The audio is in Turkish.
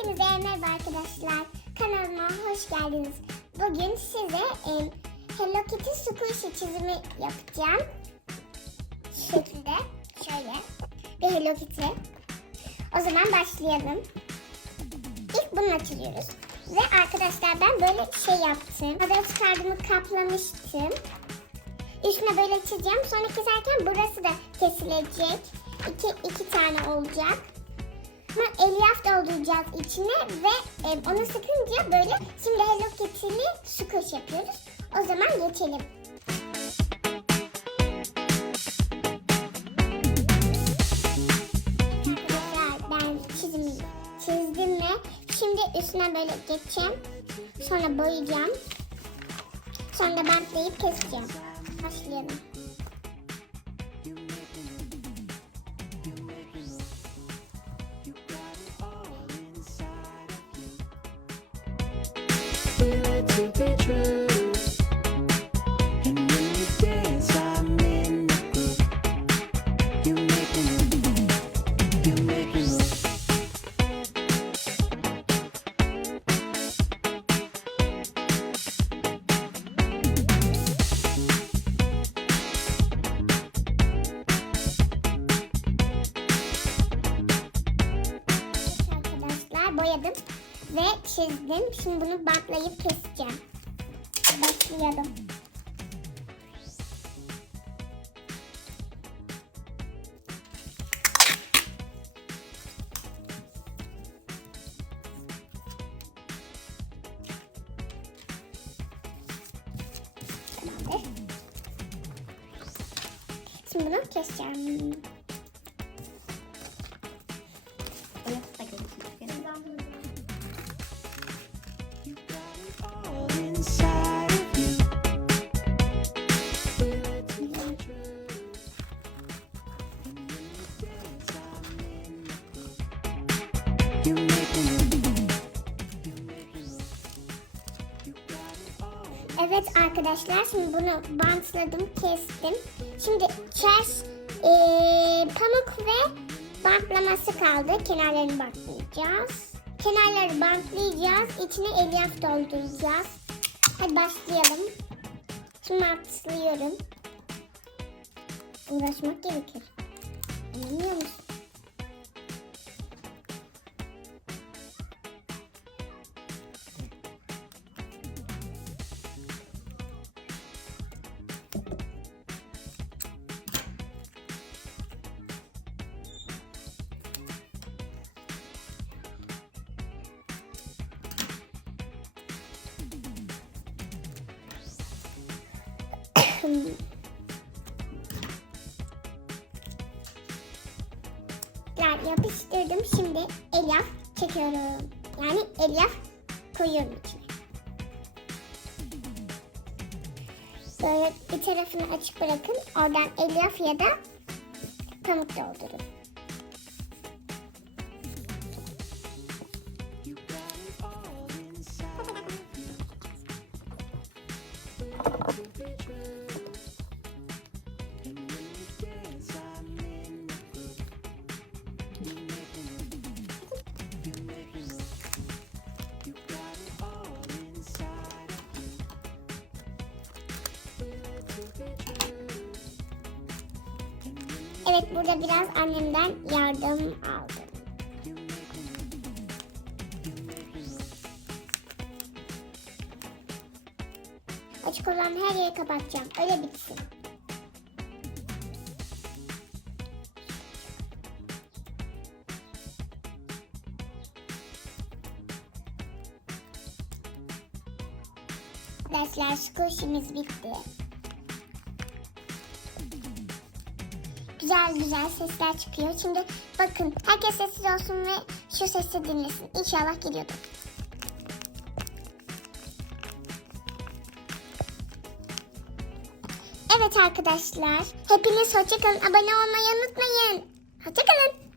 Hepinize merhaba arkadaşlar. Kanalıma hoş geldiniz. Bugün size e, Hello Kitty Squishy çizimi yapacağım. Şu şekilde. Şöyle. Bir Hello Kitty. O zaman başlayalım. İlk bunu açıyoruz. Ve arkadaşlar ben böyle şey yaptım. Adres kardımı kaplamıştım. Üstüne böyle çizeceğim. Sonra keserken burası da kesilecek. İki, iki tane olacak. Ama elyaf dolduracağız içine ve e, onu sıkınca böyle şimdi Hello Kitty'li squash yapıyoruz. O zaman geçelim. Ben çizim çizdim mi? Şimdi üstüne böyle geçeceğim. Sonra boyayacağım. Sonra bantlayıp keseceğim. Başlayalım. Boyadım ve çizdim. Şimdi bunu bantlayıp keseceğim. Başlayalım. Şimdi bunu keseceğim. Arkadaşlar şimdi bunu bantladım kestim. Şimdi ters eee, pamuk ve bantlaması kaldı. Kenarlarını bantlayacağız. Kenarları bantlayacağız. İçine elyaf dolduracağız. Hadi başlayalım. Şimdi bantlıyorum. Uğraşmak gerekir. Anlamıyor musun? Ben yapıştırdım. Şimdi elyaf çekiyorum. Yani elyaf koyuyorum içine. Böyle bir tarafını açık bırakın. Oradan elyaf ya da pamuk doldurun. Evet burada biraz annemden yardım aldım. Açık olan her yeri kapatacağım. Öyle bitsin. Arkadaşlar squishimiz bitti. Güzel güzel sesler çıkıyor. Şimdi bakın herkes sessiz olsun ve şu sesi dinlesin. İnşallah geliyordur. Evet arkadaşlar. Hepiniz hoşçakalın. Abone olmayı unutmayın. Hoşçakalın.